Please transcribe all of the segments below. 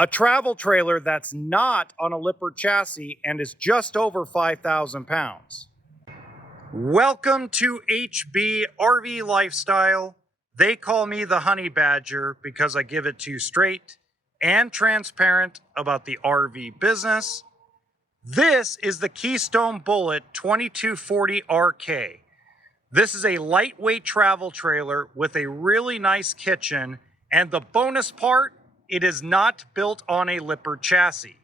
A travel trailer that's not on a Lippert chassis and is just over 5,000 pounds. Welcome to HBRV Lifestyle. They call me the Honey Badger because I give it to you straight and transparent about the RV business. This is the Keystone Bullet 2240 RK. This is a lightweight travel trailer with a really nice kitchen, and the bonus part, it is not built on a Lippert chassis.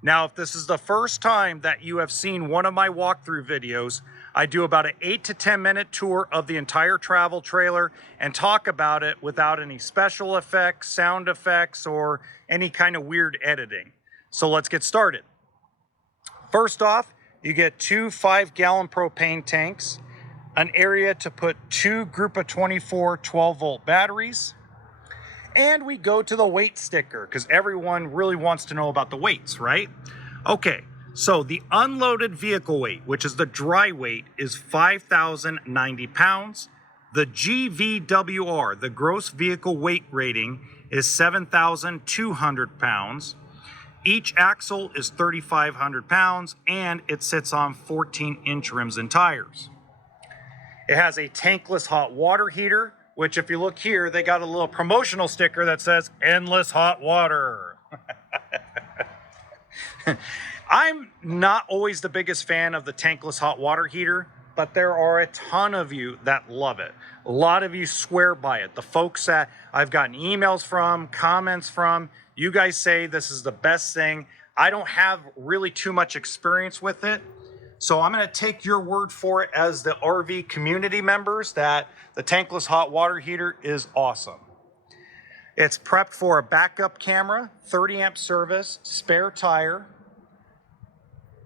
Now, if this is the first time that you have seen one of my walkthrough videos, I do about an 8 to 10 minute tour of the entire travel trailer and talk about it without any special effects, sound effects, or any kind of weird editing. So let's get started. First off, you get two 5-gallon propane tanks, an area to put two group of 24 12-volt batteries, and we go to the weight sticker because everyone really wants to know about the weights, right? Okay, so the unloaded vehicle weight, which is the dry weight, is 5,090 pounds. The GVWR, the gross vehicle weight rating, is 7,200 pounds. Each axle is 3,500 pounds, and it sits on 14-inch rims and tires. It has a tankless hot water heater, which if you look here, they got a little promotional sticker that says endless hot water. I'm not always the biggest fan of the tankless hot water heater, but there are a ton of you that love it. A lot of you swear by it. The folks that I've gotten emails from, comments from, you guys say this is the best thing. I don't have really too much experience with it, so I'm going to take your word for it as the RV community members that the tankless hot water heater is awesome. It's prepped for a backup camera, 30 amp service, spare tire.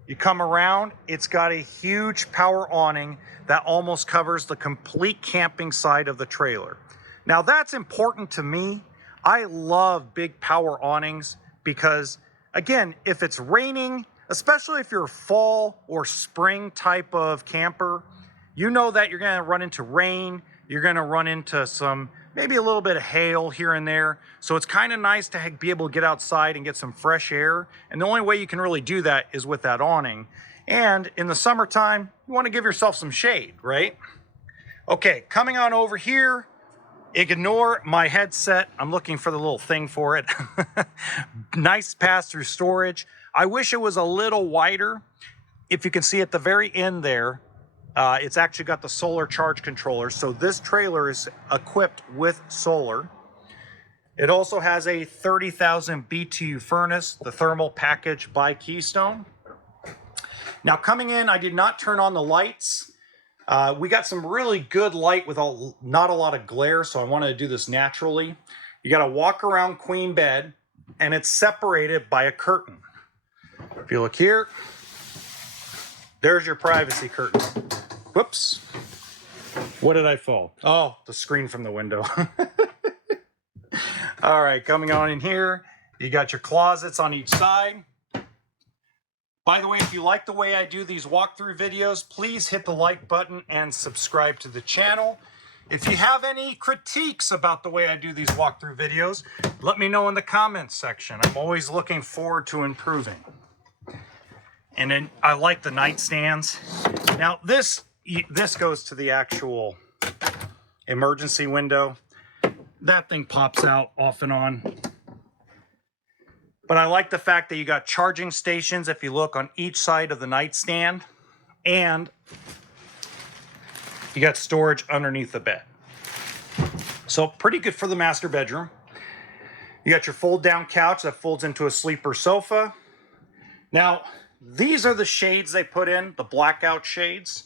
You come around, it's got a huge power awning that almost covers the complete camping side of the trailer. Now that's important to me. I love big power awnings because, again, if it's raining, especially if you're a fall or spring type of camper, you know that you're going to run into rain, you're going to run into maybe a little bit of hail here and there. So it's kind of nice to be able to get outside and get some fresh air. And the only way you can really do that is with that awning. And in the summertime, you want to give yourself some shade, right? Okay, coming on over here, ignore my headset. I'm looking for the little thing for it. Nice pass-through storage. I wish it was a little wider. If you can see at the very end there, it's actually got the solar charge controller. So this trailer is equipped with solar. It also has a 30,000 BTU furnace, the thermal package by Keystone. Now coming in, I did not turn on the lights. We got some really good light with not a lot of glare, so I wanted to do this naturally. You got a walk around queen bed, and it's separated by a curtain. If you look here, there's your privacy curtain. Whoops. What did I fall? Oh, the screen from the window. All right, coming on in here, you got your closets on each side. By the way, if you like the way I do these walkthrough videos, please hit the like button and subscribe to the channel. If you have any critiques about the way I do these walkthrough videos, let me know in the comments section. I'm always looking forward to improving. And then I like the nightstands. Now this goes to the actual emergency window. That thing pops out off and on. But I like the fact that you got charging stations, if you look, on each side of the nightstand. And you got storage underneath the bed. So pretty good for the master bedroom. You got your fold down couch that folds into a sleeper sofa. Now, these are the shades they put in, the blackout shades.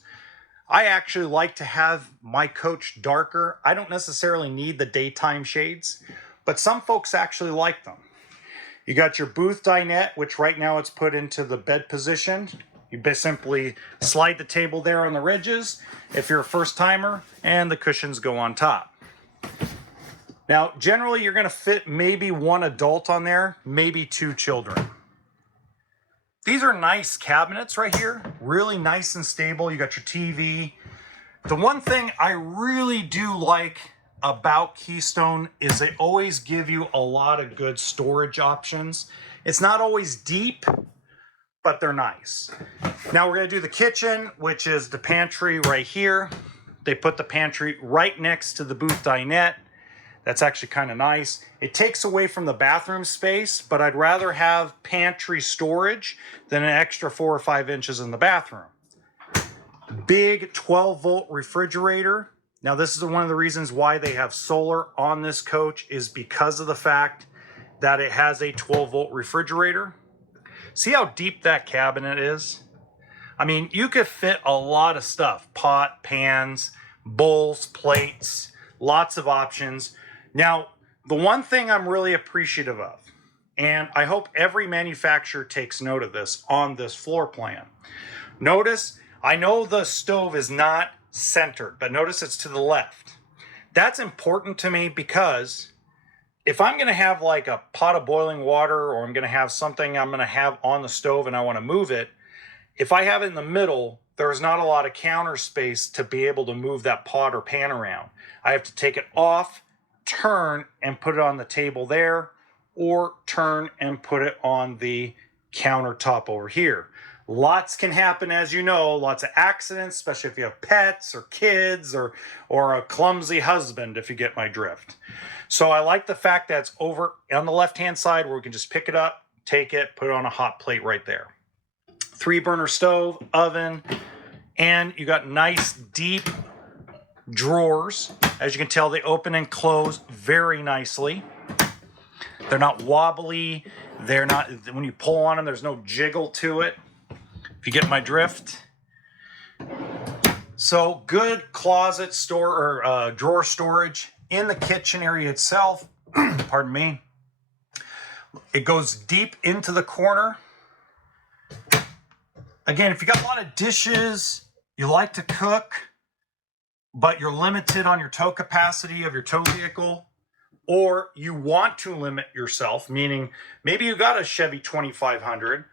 I actually like to have my coach darker. I don't necessarily need the daytime shades, but some folks actually like them. You got your Booth Dinette, which right now it's put into the bed position. You simply slide the table there on the ridges if you're a first timer, and the cushions go on top. Now, generally you're gonna fit maybe one adult on there, maybe two children. These are nice cabinets right here, really nice and stable. You got your TV. The one thing I really do like about Keystone is they always give you a lot of good storage options. It's not always deep, but they're nice. Now we're gonna do the kitchen, which is the pantry right here. They put the pantry right next to the Booth Dinette. That's actually kind of nice. It takes away from the bathroom space, but I'd rather have pantry storage than an extra 4 or 5 inches in the bathroom. Big 12-volt refrigerator. Now this is one of the reasons why they have solar on this coach, is because of the fact that it has a 12-volt refrigerator. See how deep that cabinet is? I mean, you could fit a lot of stuff. Pot, pans, bowls, plates, lots of options. Now, the one thing I'm really appreciative of, and I hope every manufacturer takes note of this on this floor plan. Notice, I know the stove is not centered, but notice it's to the left. That's important to me because if I'm going to have like a pot of boiling water, or I'm going to have something I'm going to have on the stove and I want to move it, if I have it in the middle, there's not a lot of counter space to be able to move that pot or pan around. I have to take it off, turn and put it on the table there, or turn and put it on the countertop over here. Lots can happen, as you know, lots of accidents, especially if you have pets or kids or a clumsy husband, if you get my drift. So I like the fact that it's over on the left-hand side where we can just pick it up, take it, put it on a hot plate right there. 3-burner stove, oven, and you got nice deep drawers. As you can tell, they open and close very nicely. They're not wobbly. They're not, when you pull on them, there's no jiggle to it, if you get my drift. So good closet store or drawer storage in the kitchen area itself. Pardon me. It goes deep into the corner. Again, if you got a lot of dishes, you like to cook, but you're limited on your tow capacity of your tow vehicle, or you want to limit yourself, meaning maybe you got a Chevy 2500,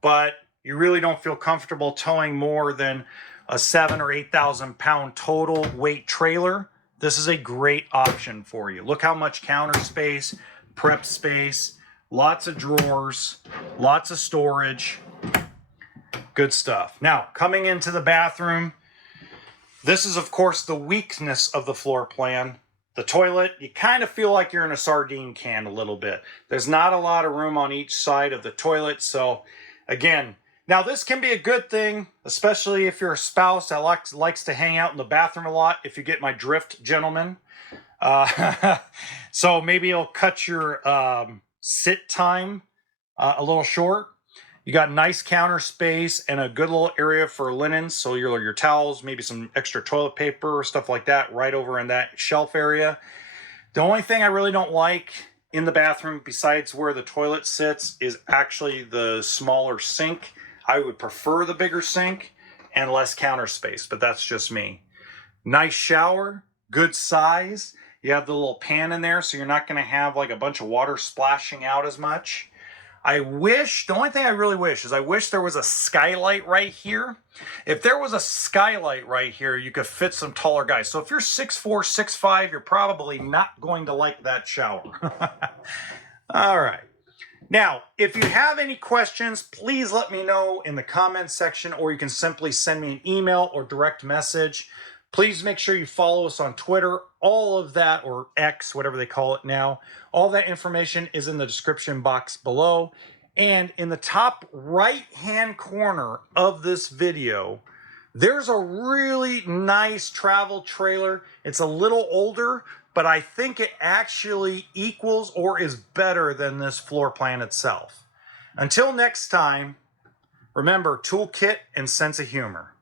but you really don't feel comfortable towing more than a 7,000 or 8,000 pound total weight trailer, this is a great option for you. Look how much counter space, prep space, lots of drawers, lots of storage. Good stuff. Now, coming into the bathroom, this is, of course, the weakness of the floor plan. The toilet, you kind of feel like you're in a sardine can a little bit. There's not a lot of room on each side of the toilet. So, again, now this can be a good thing, especially if you're a spouse that likes to hang out in the bathroom a lot, if you get my drift, gentlemen. So maybe it'll cut your sit time a little short. You got nice counter space and a good little area for linens, so your towels, maybe some extra toilet paper, stuff like that, right over in that shelf area. The only thing I really don't like in the bathroom, besides where the toilet sits, is actually the smaller sink. I would prefer the bigger sink and less counter space, but that's just me. Nice shower, good size. You have the little pan in there, so you're not going to have like a bunch of water splashing out as much. The only thing I really wish is I wish there was a skylight right here. If there was a skylight right here, you could fit some taller guys. So if you're 6'4", 6'5", you're probably not going to like that shower. All right. Now, if you have any questions, please let me know in the comments section, or you can simply send me an email or direct message. Please make sure you follow us on Twitter. All of that, or X, whatever they call it now, all that information is in the description box below. And in the top right-hand corner of this video, there's a really nice travel trailer. It's a little older, but I think it actually equals or is better than this floor plan itself. Until next time, remember, toolkit and sense of humor.